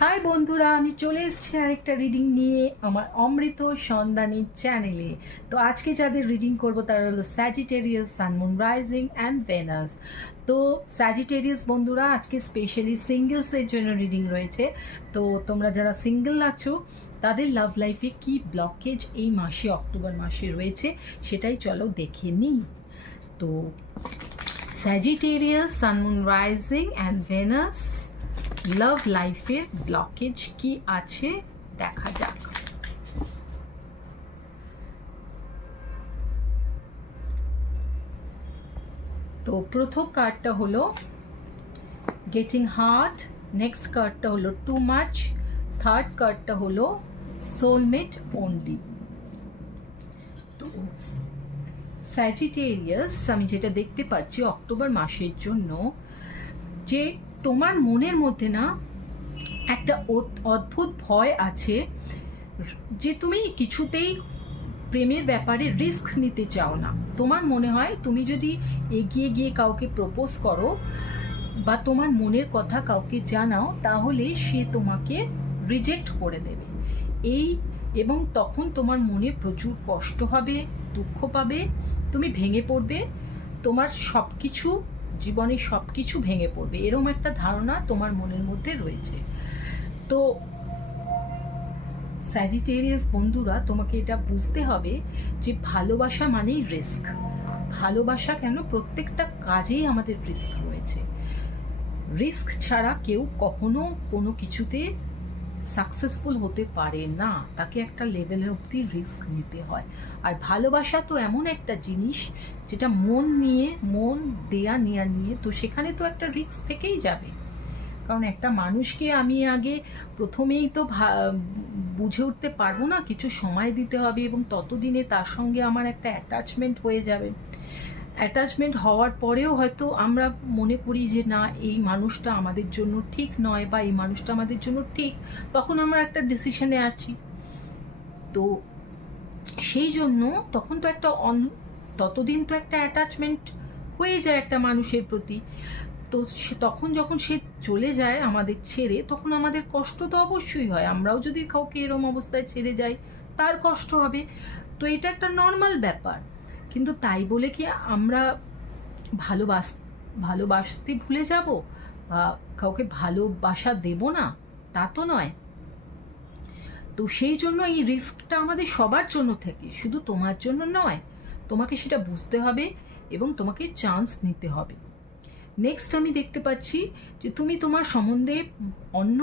High বন্ধুরা, আমি চলে এসেছি আরেকটা রিডিং নিয়ে আমার অমৃত সন্ধানী চ্যানেলে। তো আজকে যাদের রিডিং করব তারা হলো Sagittarius, sun, moon, rising and Venus. তো স্যাজিটেরিয়াস বন্ধুরা, আজকে স্পেশালি সিঙ্গেলসের জন্য রিডিং রয়েছে। তো তোমরা যারা সিঙ্গেল আছো তাদের লাভ লাইফে কি ব্লকেজ এই মাসে, অক্টোবর মাসে রয়েছে সেটাই চলো দেখে নিই। তো Sagittarius, sun, moon, rising and Venus, love লাইফের ব্লকেজ কি আছে দেখা যাক। তো প্রথম কার্ডটা হলো গেটিং হার্ট, নেক্সট কার্ডটা হলো টু মাচ, থার্ড কার্ডটা হলো সোলমেট অনলি। তো স্যাজিটেরিয়াস, আমি যেটা দেখতে পাচ্ছি অক্টোবর মাসের জন্য, যে তোমার মনের মধ্যে না একটা অদ্ভুত ভয় আছে যে তুমি কিছুতেই প্রেমের ব্যাপারে রিস্ক নিতে চাও না। তোমার মনে হয় তুমি যদি এগিয়ে গিয়ে কাউকে প্রপোজ করো বা তোমার মনের কথা কাউকে জানাও তাহলে সে তোমাকে রিজেক্ট করে দেবে। এবং তখন তোমার মনে প্রচুর কষ্ট হবে, দুঃখ পাবে, তুমি ভেঙে পড়বে, তোমার সব কিছু, জীবনে সব কিছু ভেঙে পড়বে, এরকম একটা ধারণা তোমার মনের মধ্যে রয়েছে। তো স্যাজিটেরিয়াস বন্ধুরা, তোমাকে এটা বুঝতে হবে যে ভালোবাসা মানেই রিস্ক। ভালোবাসা কেন, প্রত্যেকটা কাজেই আমাদের রিস্ক রয়েছে। রিস্ক ছাড়া কেউ কখনো কোনো কিছুতে সাকসেসফুল হতে পারে না, তাকে একটা লেভেলের অবধি রিস্ক নিতে হয়। আর ভালোবাসা তো এমন একটা জিনিস যেটা মন দেয়া নেয়া নিয়ে, তো সেখানে তো একটা রিস্ক থেকেই যাবে। কারণ একটা মানুষকে আমি আগে প্রথমেই তো বুঝে উঠতে পারবো না, কিছু সময় দিতে হবে এবং ততদিনে তার সঙ্গে আমার একটা অ্যাটাচমেন্ট হয়ে যাবে। অ্যাটাচমেন্ট হওয়ার পরেও হয়তো আমরা মনে করি যে না, এই মানুষটা আমাদের জন্য ঠিক নয় বা এই মানুষটা আমাদের জন্য ঠিক, তখন আমরা একটা ডিসিশনে আছি। তো সেই জন্য তখন তো একটা ততদিন তো একটা অ্যাটাচমেন্ট হয়ে যায় একটা মানুষের প্রতি। তো তখন যখন সে চলে যায় আমাদের ছেড়ে, তখন আমাদের কষ্ট তো অবশ্যই হয়। আমরাও যদি কাউকে এরম অবস্থায় ছেড়ে যাই তার কষ্ট হবে। তো এটা একটা নর্মাল ব্যাপার। কিন্তু তাই বলে কি আমরা ভালোবাসতে ভুলে যাব বা কাউকে ভালোবাসা দেব না, তা তো নয়। তো সেই জন্য এই রিস্কটা আমাদের সবার জন্য থাকে, শুধু তোমার জন্য নয়। তোমাকে সেটা বুঝতে হবে এবং তোমাকে চান্স নিতে হবে। নেক্সট আমি দেখতে পাচ্ছি যে তুমি তোমার সম্বন্ধে অন্য